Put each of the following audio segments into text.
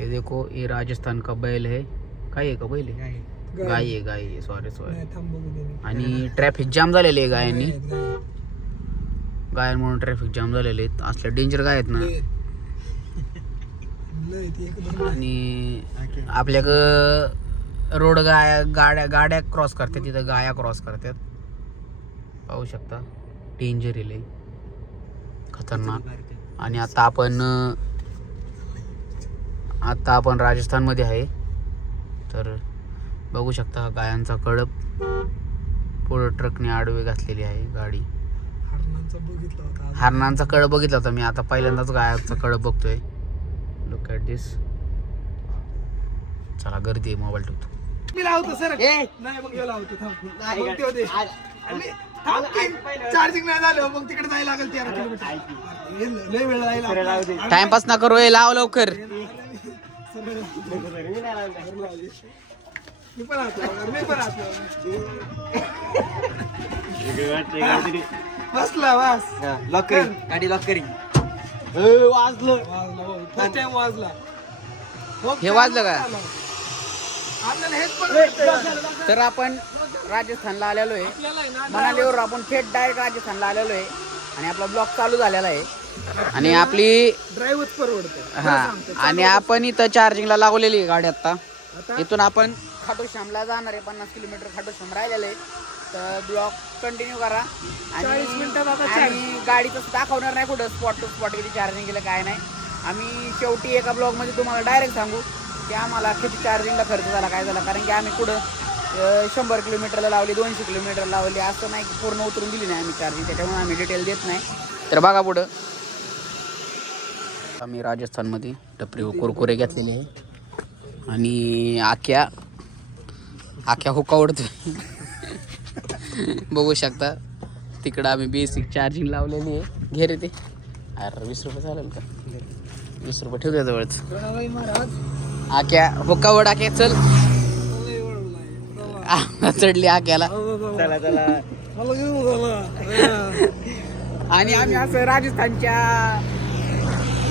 ये देखो, ये राजस्थान का बैल है. काय आहे का बैल आहे? गाय आहे. सॉरी. आणि ट्रॅफिक जाम झालेले आहे गायांनी. गायांमुळे ट्रॅफिक जाम झालेले आहेत. असल्या डेंजर गाय आहेत ना. आणि आपल्याकडं रोड गाड्या क्रॉस करतात, तिथं गाया क्रॉस करतात. पाहू शकता, डेंजर आहे, खतरनाक. आणि आता आपण राजस्थानमध्ये आहे. तर बघू शकता गायांचा कळप पुढं ट्रकने आडवे घातलेली आहे गाडी. हरणांचा कळप बघितला होता मी, आता पहिल्यांदाच गायांचा कळप बघतोय. लुक ॲट दिस. चला, गर्दी आहे. मोबाईल ठेवतो. मी लावतो सर. नाही मग लावतो. चार्जिंग नाही झालं मग तिकडे जायला लागेल 13 किलोमीटर. लय वेळ जायला. टाइमपास ना करू, लाव लवकर. मी पण बसला वास. गाडी लॉक करी. वाजलं. फर्स्ट टाइम वाजला. हे वाजलं का? आपल्याला हेच पण. तर आपण राजस्थानला आलेलो आहे. मनालीवर आपण थेट डायरेक्ट राजस्थानला आलेलो आहे. आणि आपला ब्लॉग चालू झालेला आहे. आणि आपली ड्राईव्हच परवडतं. हा, आणि आपण इथं चार्जिंगला लावलेली आहे गाडी. आता इथून आपण खाटू श्यामला जाणार आहे. 50 किलोमीटर खाटू श्याम राहिलेलं आहे. तर ब्लॉग कंटिन्यू करा. 40 मिनिटात आता आणि गाडी तसं दाखवणार नाही कुठं स्पॉट टू स्पॉट किती चार्जिंग केलं काय नाही. आम्ही शेवटी एका ब्लॉगमध्ये तुम्हाला डायरेक्ट सांगू की आम्हाला किती चार्जिंगला खर्च झाला, काय झाला. कारण की आम्ही कुठं 100 किलोमीटरला लावली, 200 किलोमीटर लावली, असं नाही की पूर्ण उतरून दिली नाही आम्ही चार्जिंग. त्याच्यामुळे आम्ही डिटेल देत नाही. तर बघा पुढं. आम्ही राजस्थानमध्ये टपरी कुरकुरे घेतलेले आहे. आणि आख्या हुक्का ओढतोय. बघू शकता, तिकडं आम्ही बेसिक चार्जिंग लावलेली आहे. घे रे ते. अरे 20 रुपये चालेल का? 20 रुपये ठेवूया जवळच. आख्या हुक्का ओढ. आख्या चल. चढली आख्याला. आणि आम्ही असं राजस्थानच्या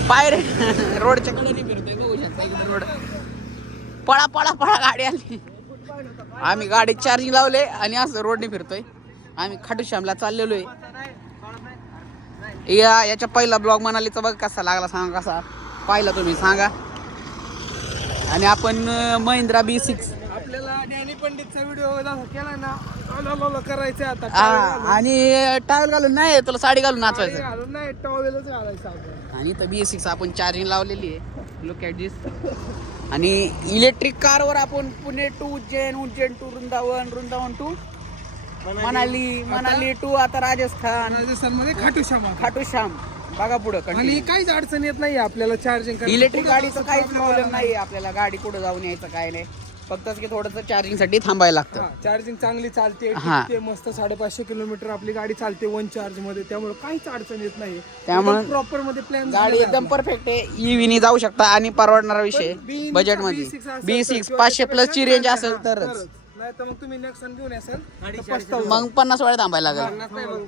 पायऱ्या रोडच्या कडेने फिरतोय. बघू शकता रोड. पळा गाडी आली. आम्ही गाडीत चार्जिंग लावले आणि असं रोडने फिरतोय. आम्ही खाटू श्यामला चाललेलो आहे. याच्या पहिला ब्लॉग मनालीचा बघ कसा लागला, सांगा कसा पाहिला तुम्ही सांगा. आणि आपण महिंद्रा B6 आपल्याला ज्ञानी पंडितचा व्हिडिओ केला ना, करायचं आता. आणि टॉवेल घालून नाही, तुला साडी घालून नाचवायचं. घालून नाही, टॉवेलच घालायचं आपण. आणि इथं B6 आपण चार्जिंग लावलेली आहे. Look at this. आणि इलेक्ट्रिक कारवर आपण Pune to Ujjain to Vrindavan to Manali to आता राजस्थानमध्ये खाटू श्याम. बघा पुढं. आणि काहीच अडचण येत नाही आपल्याला चार्जिंग. इलेक्ट्रिक गाडीचं काहीच प्रॉब्लेम नाही आपल्याला. गाडी कुठं जाऊन यायचं काय नाही, फक्तच की थोडंसं चार्जिंगसाठी थांबायला लागतं. चार्जिंग चांगली चालते. मस्त 550 किलोमीटर आपली गाडी चालते 1 चार्ज मध्ये. त्यामुळे काहीच अडचण येत नाही. त्यामुळे प्रॉपर मध्ये प्लॅन गाडी एकदम परफेक्ट आहे. ईव्हीनी जाऊ शकता. आणि परवडणारा विषय बजेट मध्ये. B6 500+ ची रेंज असेल तरच. नाही तर मग तुम्ही नेक्सन घेऊन असेल मग 50 वेळा थांबायला लागेल.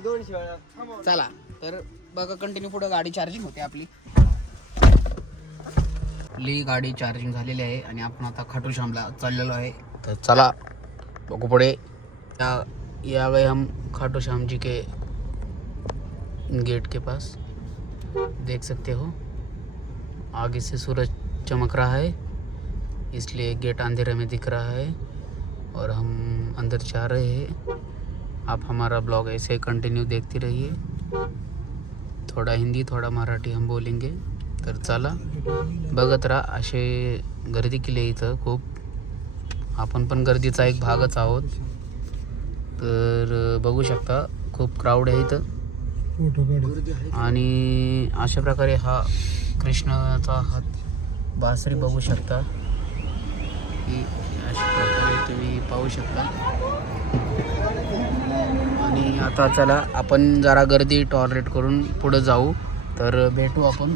200 वेळा. चला तर बघा, कंटिन्यू पुढे गाडी चार्जिंग होते आपली. गाडी चार्जिंग झालेली आहे आणि आपण आता खाटू श्यामला चाललेलो आहे. तर चला बघू पुढे. या गए हम खाटू श्याम जी के गेट के पास. देख सकते हो आगे से सूरज चमक रहा है, इसलिए गेट अंधेरे में दिख रहा है और हम अंदर जा रहे हैं. आप हमारा ब्लॉग ऐसे कंटिन्यू देखते रहिए. थोड़ा हिंदी थोड़ा मराठी हम बोलेंगे. तर चला बघत राहा. असे गर्दी केली आहे इथं खूप. आपण पण गर्दीचा एक भागच आहोत. तर बघू शकता खूप क्राऊड आहे इथं. आणि अशा प्रकारे हा कृष्णाचा हात बासरी बघू शकता की अशा प्रकारे तुम्ही पाहू शकता. आणि आता चला आपण जरा गर्दी टॉलरेट करून पुढे जाऊ. तर भेटू आपण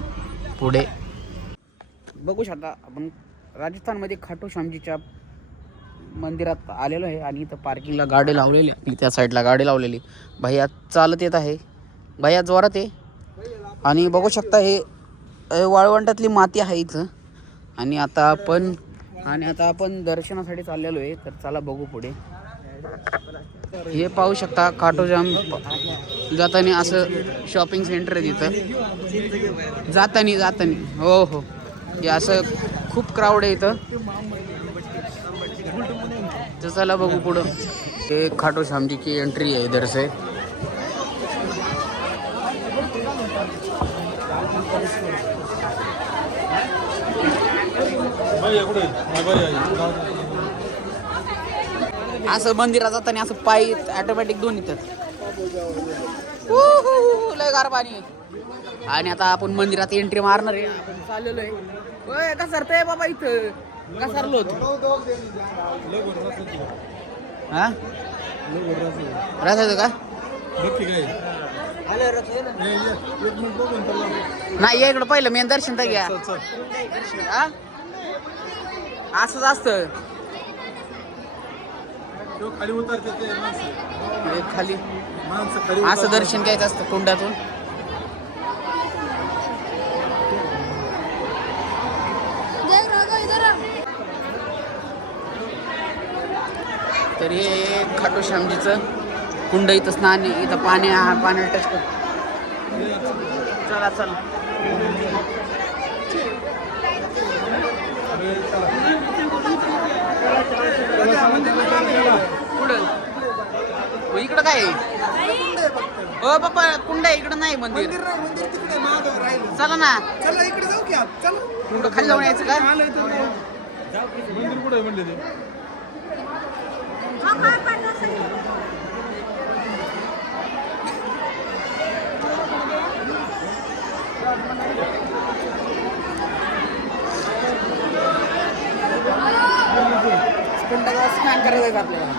पुढे. बघू शकता आपण राजस्थानमध्ये खाटू श्यामजीच्या मंदिरात आलेलो आहे. आणि इथं पार्किंगला गाडी लावलेली आहे. त्या साईडला गाडी लावलेली. भैया चालत येत आहे. भैया जोरात आहे. आणि बघू शकता हे वाळवंटातली माती आहे इथं. आणि आता आपण दर्शनासाठी चाललेलो आहे. तर चला बघू पुढे. हे पाहू शकता खाटूश्याम जाताना असं शॉपिंग सेंटर आहे तिथं. जातानी हो हो, हे असं खूप क्राऊड आहे इथं. तर चला बघू पुढं. हे खाटूश्यामजी की एंट्री आहे इधर से. असं मंदिरात जाताना असं पायी ऑटोमॅटिक दोन येतात. लय गार पाणी. आणि आता आपण मंदिरात एंट्री मारणार आहे. आपण चाललेलो आहे. घसरतंय बाबा इथं. घसरलो होतो. हा रस का नाही या इकडं पहिलं मेन दर्शन तर घ्या. असंच असतं खाली असं दर्शन घ्यायचं असतं कुंडातून. तर हे खाटूश्यामजीचं कुंड इथं स्नान आहे. इथं पाण्याला टच कर. चला पुढं इकडं काय हो पप्पा कुंड आहे इकडं नाही मंदिर. चला ना चला इकडे जाऊ की आप. चला कुंड खाली जाऊन यायचं का. मंदिर कुठे म्हणले ते. कुंडाला स्नान करायचं आपल्याला.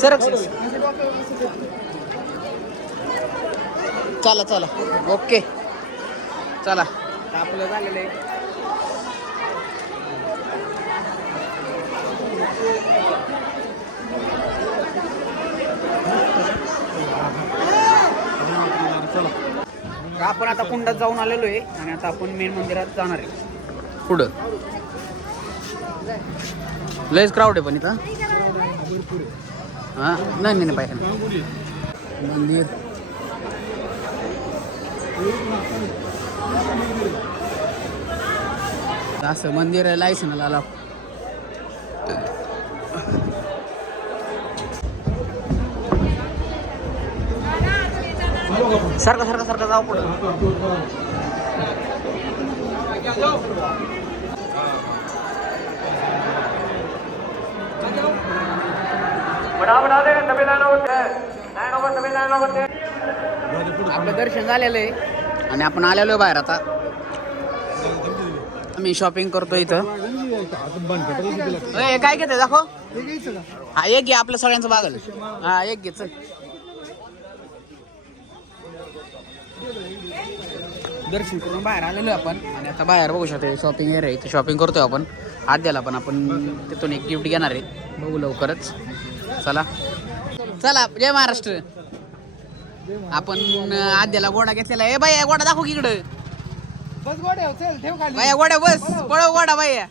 सरक चला ओके. चला आपलं झालेलं आहे. आपण आता कुंडात जाऊन आलेलो आहे. आणि आता आपण मेन मंदिरात जाणार आहे पुढं. लयच क्राऊड आहे पण इथं. हा नाही पाहिजे मंदिर. असं मंदिर लायसनला आला. सारखं जाऊ पुढं. आपलं दर्शन झालेलं आहे आणि आपण आलेलो बाहेर. आता आम्ही शॉपिंग करतो इथं. काय घेते दाखव. हा एक घे आपल्या सगळ्यांचं बागल. हा एक घे. चल दर्शन करून बाहेर आलेलो आपण. आणि आता बाहेर बघू शकतो शॉपिंग एरिया इथं शॉपिंग करतोय आपण. आद्याला पण आपण तिथून एक गिफ्ट घेणार आहे. बघू लवकरच. चला जय महाराष्ट्र. आपण आद्याला गोडा घेतलेला आहे. बाई गोडा दाखव की इकडं. बस गोड्या चल ठेव खाली. बाया गोड्या बस पळव गोडा बाया.